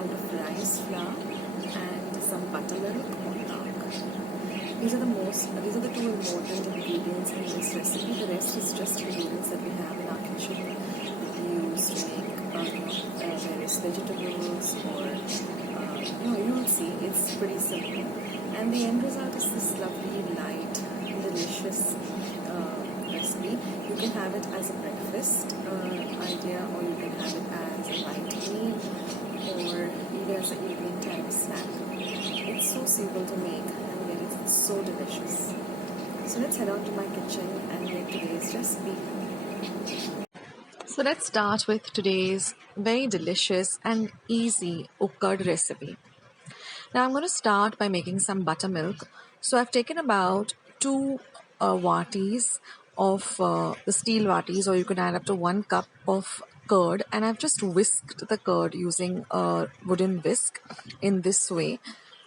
out of rice flour and some buttermilk or taak. These are the two important ingredients in this recipe. The rest is just ingredients that we have in our kitchen that we use to make various vegetables or you will see it's pretty simple. And the end result is this lovely, light, delicious recipe. You can have it as a breakfast idea, or you can have it as a light meal, or either as an evening time snack. It's so simple to make, and yet it's so delicious. So let's head out to my kitchen and make today's recipe. So let's start with today's very delicious and easy UKAD recipe. Now I'm going to start by making some buttermilk. So I've taken about 2 watis of the steel watis, or you can add up to 1 cup of curd, and I've just whisked the curd using a wooden whisk in this way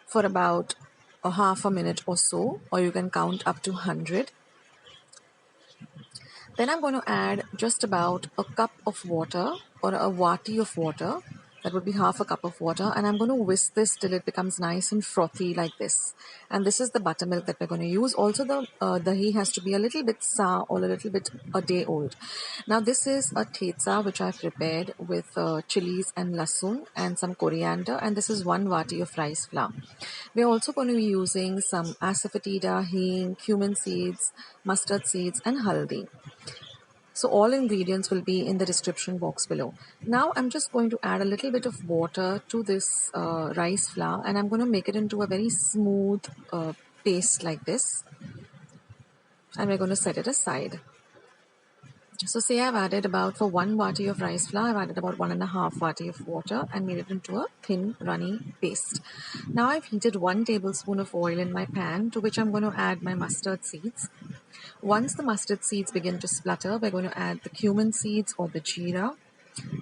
for about a half a minute or so, or you can count up to 100. Then I'm going to add just about a cup of water, or a wati of water. That would be half a cup of water, and I'm going to whisk this till it becomes nice and frothy like this. And this is the buttermilk that we're going to use. Also, the dahi has to be a little bit sour or a little bit a day old. Now, this is a thetsa which I've prepared with chillies and lasun and some coriander, and this is 1 wati of rice flour. We're also going to be using some asafotedia, hing, cumin seeds, mustard seeds, and haldi. So all ingredients will be in the description box below. Now I'm just going to add a little bit of water to this rice flour, and I'm going to make it into a very smooth paste like this. And we're going to set it aside. So say I've added about, for 1 wati of rice flour, I've added about 1.5 wati of water and made it into a thin runny paste. Now I've heated 1 tablespoon of oil in my pan, to which I'm going to add my mustard seeds. Once the mustard seeds begin to splutter, we're going to add the cumin seeds or the jeera.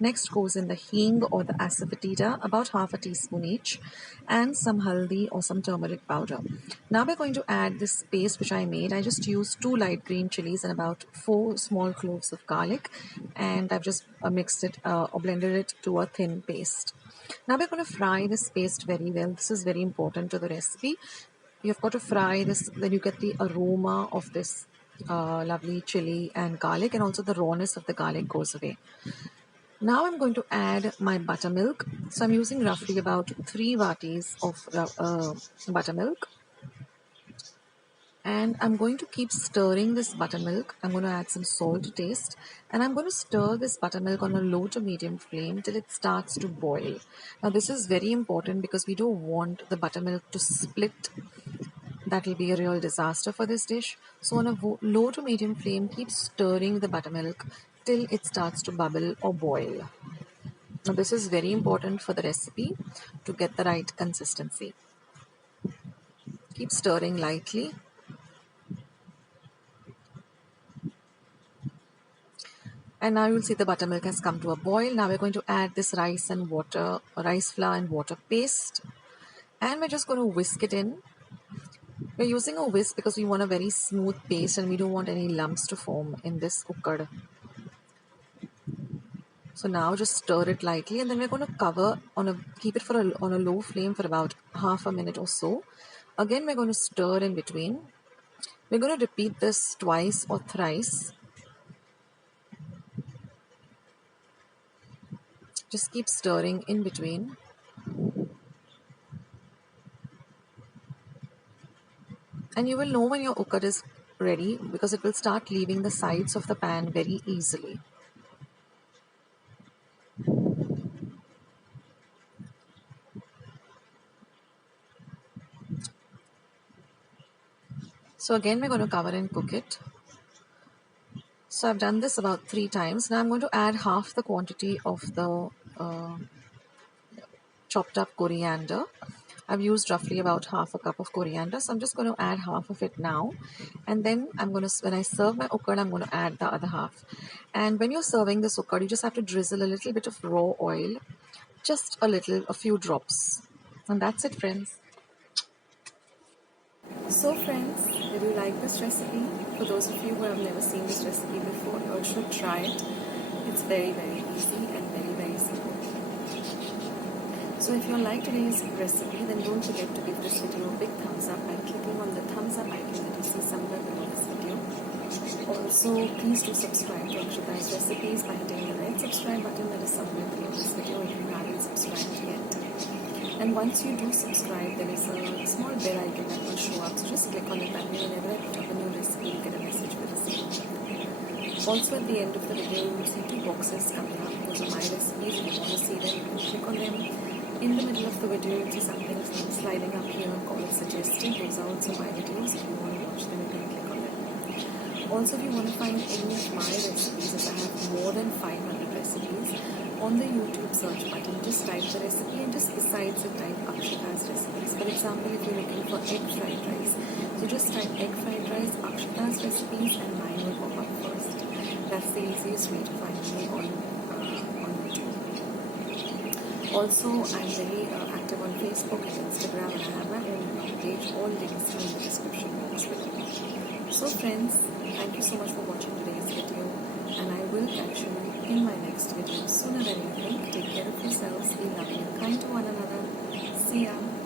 Next goes in the hing or the asafoetida, about half a teaspoon each, and some haldi or some turmeric powder. Now we're going to add this paste which I made. I just used 2 light green chilies and about 4 small cloves of garlic, and I've just mixed it or blended it to a thin paste. Now we're going to fry this paste very well. This is very important to the recipe. You've got to fry this, then you get the aroma of this lovely chili and garlic, and also the rawness of the garlic goes away. Now I'm going to add my buttermilk. So I'm using roughly about 3 watis of buttermilk. And I'm going to keep stirring this buttermilk. I'm going to add some salt to taste. And I'm going to stir this buttermilk on a low to medium flame till it starts to boil. Now this is very important because we don't want the buttermilk to split. That will be a real disaster for this dish. So on a low to medium flame, keep stirring the buttermilk till it starts to bubble or boil. Now this is very important for the recipe to get the right consistency. Keep stirring lightly. And now you'll see the buttermilk has come to a boil. Now we're going to add this rice flour and water paste. And we're just going to whisk it in. We're using a whisk because we want a very smooth paste and we don't want any lumps to form in this UKAD. So now just stir it lightly, and then we're going to keep it on a low flame for about half a minute or so. Again, we're going to stir in between. We're going to repeat this twice or thrice. Just keep stirring in between. And you will know when your UKAD is ready because it will start leaving the sides of the pan very easily. So again, we're going to cover and cook it. So I've done this about 3 times. Now I'm going to add half the quantity of the chopped up coriander. I've used roughly about half a cup of coriander. So I'm just going to add half of it now. And then when I serve my UKAD, I'm going to add the other half. And when you're serving this UKAD, you just have to drizzle a little bit of raw oil. Just a few drops. And that's it, friends. So friends, did you like this recipe? For those of you who have never seen this recipe before, you should try it. It's very, very easy and very, very simple. So So if you like today's recipe, then don't forget to give this video a big thumbs up by clicking on the thumbs up icon that you see somewhere below this video. Also, please do subscribe to Akshata's Recipes by hitting the red subscribe button that is somewhere below this video if you haven't subscribed yet. And once you do subscribe, there is a small bell icon that will show up. So just click on it, that way whenever I put up a new recipe, you'll get a message with the same. Also at the end of the video, you will see two boxes coming up. Those are my recipes. If you want to see them, you can click on them. In the middle of the video, you'll see something sliding up here called suggested. Those are also my videos. If you want to watch them, you can click on them. Also, if you want to find any of my recipes, as I have more than 500 recipes, on the YouTube search button, just type the recipe and just besides it type Akshata's Recipes. For example, if you're looking for egg fried rice, so just type egg fried rice, Akshata's Recipes, and mine will pop up first. That's the easiest way to find me on YouTube. Also, I'm very active on Facebook and Instagram, and I have my own page. All links are in the description box below. So friends, thank you so much for watching today's video, and I will catch you in my next video sooner than you think. Take care of yourselves, be loving and kind to one another. See ya.